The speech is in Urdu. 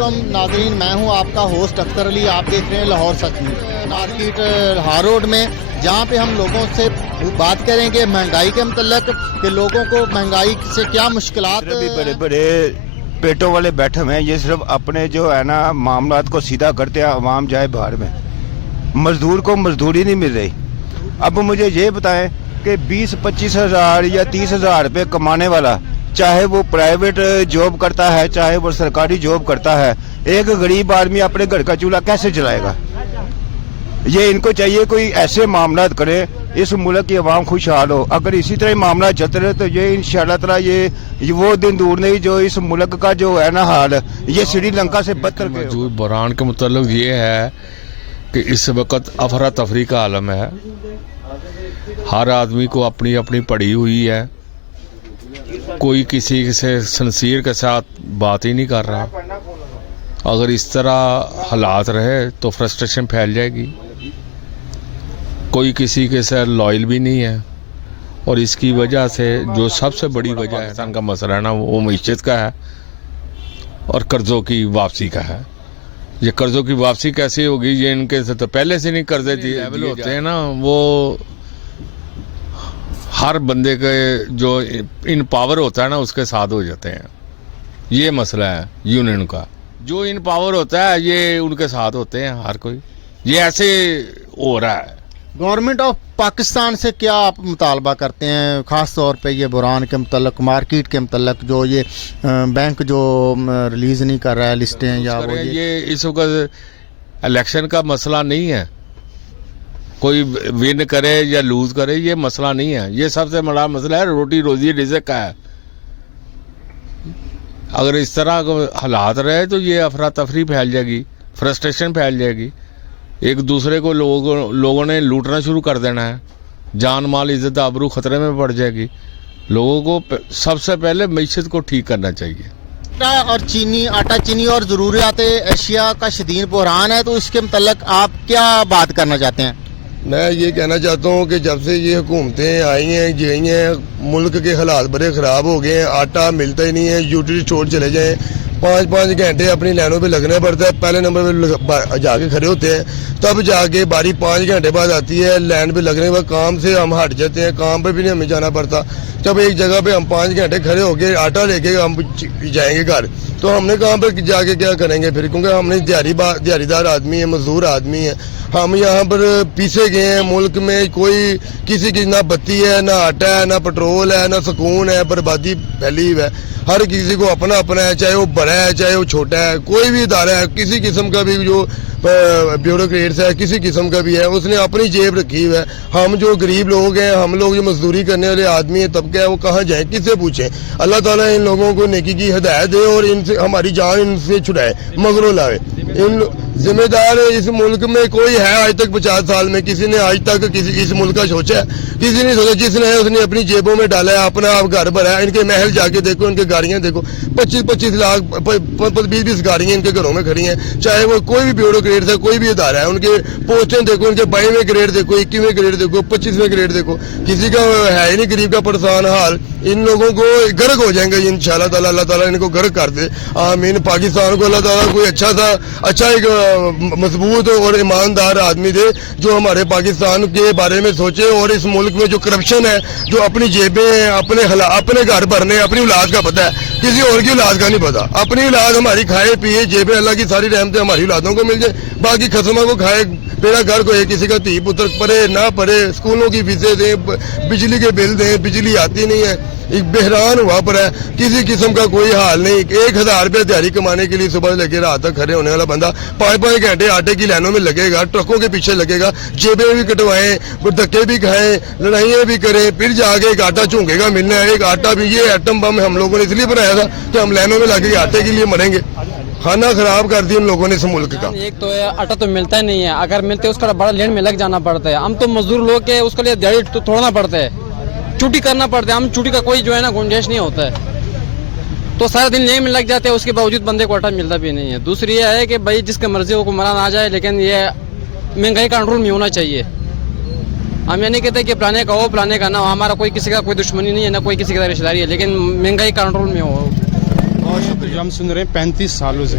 علیکم ناظرین، میں ہوں آپ کا ہوسٹ اختر علی. آپ دیکھ رہے ہیں لاہور سچ نیوز. مارکیٹ ہار روڈ میں جہاں پہ ہم لوگوں سے بات کریں گے مہنگائی کے متعلق کہ لوگوں کو مہنگائی سے کیا مشکلات. بھی بڑے بڑے پیٹوں والے بیٹھے ہوئے ہیں، یہ صرف اپنے جو ہے نا معاملات کو سیدھا کرتے ہیں، عوام جائے باہر میں. مزدور کو مزدوری نہیں مل رہی. اب مجھے یہ بتائیں کہ 20-25 ہزار یا 30 ہزار روپے کمانے والا، چاہے وہ پرائیویٹ جاب کرتا ہے چاہے وہ سرکاری جاب کرتا ہے، ایک غریب آدمی اپنے گھر کا چولہا کیسے چلائے گا؟ یہ ان کو چاہیے کوئی ایسے معاملات کرے اس ملک کی عوام خوشحال ہو. اگر اسی طرح معاملات چلتے رہے تو یہ انشاءاللہ تعالی یہ وہ دن دور نہیں جو اس ملک کا جو ہے نا حال یہ سری لنکا سے بدتر. موجود بحران کے متعلق یہ ہے کہ اس وقت افراتفری کا عالم ہے. ہر آدمی کو اپنی اپنی پڑی ہوئی ہے، کوئی کسی سے سنسیر کے ساتھ بات ہی نہیں کر رہا. اگر اس طرح حالات رہے تو فرسٹریشن پھیل جائے گی. کوئی کسی کے ساتھ لائل بھی نہیں ہے، اور اس کی وجہ سے جو سب سے بڑی وجہ ہے پاکستان کا مسئلہ ہے نا وہ معیشت کا ہے اور قرضوں کی واپسی کا ہے. یہ قرضوں کی واپسی کیسی ہوگی؟ یہ ان کے سے تو پہلے سے نہیں قرضے لیول ہوتے ہیں نا، وہ ہر بندے کے جو ان پاور ہوتا ہے نا اس کے ساتھ ہو جاتے ہیں. یہ مسئلہ ہے یونین کا. جو ان پاور ہوتا ہے یہ ان کے ساتھ ہوتے ہیں ہر کوئی. یہ ایسے ہو رہا ہے. گورنمنٹ آف پاکستان سے کیا آپ مطالبہ کرتے ہیں خاص طور پہ یہ بحران کے متعلق، مارکیٹ کے متعلق، جو یہ بینک جو ریلیز نہیں کر رہا ہے لسٹیں یا وہ یہ اس وقت الیکشن کا مسئلہ نہیں ہے. کوئی ون کرے یا لوز کرے یہ مسئلہ نہیں ہے. یہ سب سے بڑا مسئلہ ہے روٹی روزی رزق کا ہے. اگر اس طرح حالات رہے تو یہ افراتفری پھیل جائے گی، فرسٹریشن پھیل جائے گی. ایک دوسرے کو لوگوں نے لوٹنا شروع کر دینا ہے. جان مال عزت آبرو خطرے میں پڑ جائے گی. لوگوں کو سب سے پہلے معیشت کو ٹھیک کرنا چاہیے. آٹا چینی اور ضروریات اشیاء کا شدید بحران ہے، تو اس کے متعلق آپ کیا بات کرنا چاہتے ہیں؟ میں یہ کہنا چاہتا ہوں کہ جب سے یہ حکومتیں آئی ہیں گئی ہیں ملک کے حالات بڑے خراب ہو گئے ہیں. آٹا ملتا ہی نہیں ہے. یوٹیلیٹی اسٹور چلے جائیں 5-5 گھنٹے اپنی لائنوں پہ لگنا پڑتا ہے. پہلے نمبر پہ جا کے کھڑے ہوتے ہیں، تب جا کے باری 5 گھنٹے بعد آتی ہے. لائن پہ لگنے کے کام سے ہم ہٹ جاتے ہیں، کام پہ بھی نہیں ہمیں جانا پڑتا. جب ایک جگہ پہ ہم 5 گھنٹے کھڑے ہو کے آٹا لے کے ہم جائیں گے گھر، تو ہم نے کہاں پہ جا کے کیا کریں گے پھر؟ کیونکہ ہم نے دیہڑی دار آدمی ہیں، مزدور آدمی ہیں. ہم یہاں پر پیسے گئے ہیں. ملک میں کوئی کسی کی نہ بتی ہے، نہ آٹا ہے، نہ پیٹرول ہے، نہ سکون ہے. بربادی پھیلی ہوئی ہے. ہر کسی کو اپنا اپنا ہے، چاہے وہ بڑا ہے چاہے وہ چھوٹا ہے. کوئی بھی ادارہ ہے کسی قسم کا بھی، جو بیوروکریٹس ہے کسی قسم کا بھی ہے، اس نے اپنی جیب رکھی ہوئی ہے. ہم جو غریب لوگ ہیں، ہم لوگ جو مزدوری کرنے والے آدمی ہیں طبقہ ہے، وہ کہاں جائیں؟ کس سے پوچھیں؟ اللہ تعالیٰ ان لوگوں کو نیکی کی ہدایت دے اور ان سے ہماری جان ان سے چھڑائے، مغرو لائے. ان ذمہ دار اس ملک میں کوئی ہے آج تک 50 سال میں کسی نے آج تک کسی اس ملک کا سوچا ہے؟ کسی نے سوچا. جس نے اس نے اپنی جیبوں میں ڈالا ہے، اپنا گھر بھرا ہے. ان کے محل جا کے دیکھو، ان کے گاڑیاں دیکھو، 25-25 لاکھ 20-20 گاڑیاں ان کے گھروں میں کھڑی ہیں. چاہے وہ کوئی بھی بیوروکریٹ ہے، کوئی بھی ادارہ ہے، ان کے پوسٹیں دیکھو، ان کے 22ویں گریڈ دیکھو، 21ویں گریڈ دیکھو، 25ویں گریڈ دیکھو. کسی کا ہے ہی نہیں غریب کا پریشان حال. ان لوگوں کو غرق ہو جائیں گے انشاءاللہ تعالیٰ. اللہ تعالیٰ ان کو غرق کر دے، آمین. پاکستان کو اللہ تعالیٰ کوئی اچھا ایک مضبوط اور ایماندار آدمی دے جو ہمارے پاکستان کے بارے میں سوچے. اور اس ملک میں جو کرپشن ہے، جو اپنی جیبیں ہیں، اپنے گھر بھرنے، اپنی اولاد کا پتہ ہے، کسی اور کی اولاد کا نہیں پتا. اپنی اولاد ہماری کھائے پیے، جیبیں، اللہ کی ساری رحمتیں ہماری اولادوں کو مل جائے. باقی خصمہ کو کھائے میرا گھر کو ہے، کسی کا دھی پتر پڑھے نہ پڑھے، اسکولوں کی فیسیں دیں، بجلی کے بل دیں، بجلی آتی نہیں ہے. ایک بحران ہوا پر ہے، کسی قسم کا کوئی حال نہیں. 1000 روپے دیہڑی کمانے کے لیے صبح سے لے کے رات تک کھڑے ہونے والا بندہ 5-5 گھنٹے آٹے کی لائنوں میں لگے گا، ٹرکوں کے پیچھے لگے گا، جیبیں بھی کٹوائیں، دھکے بھی کھائیں، لڑائیاں بھی کریں، پھر جا کے ایک آٹا چونکے گا ملنا ہے. ایک آٹا بھی، یہ ایٹم بم ہم لوگوں نے اس لیے بنایا تھا کہ ہم لائنوں میں لگے آٹے کے لیے مریں گے. کھانا خراب کر دیا ان لوگوں نے اس ملک کا. ایک تو آٹا تو ملتا ہی نہیں ہے، اگر ملتے اس کا بڑا لین میں لگ جانا پڑتا ہے. ہم تو مزدور لوگ کے اس کے لیے دیہڑی تو توڑنا پڑتا ہے، چوٹی کرنا پڑتا ہے. ہم چوٹی کا کوئی جو ہے نا گنجائش نہیں ہوتا ہے، تو سارا دن لین میں لگ جاتے ہیں. اس کے باوجود بندے کو آٹا ملتا بھی نہیں ہے. دوسری یہ ہے کہ بھائی جس کا مرضی ہو کو مرا نہ جائے، لیکن یہ مہنگائی کنٹرول میں ہونا چاہیے. ہم یہ نہیں کہتے کہ پلانے کا ہو پلانے کا نہ ہو. ہمارا کوئی کسی کا کوئی دشمنی نہیں ہے، نہ کوئی کسی کا رشتہ داری ہے، لیکن مہنگائی کنٹرول میں ہو. جو ہم سن رہے ہیں 35 سالوں سے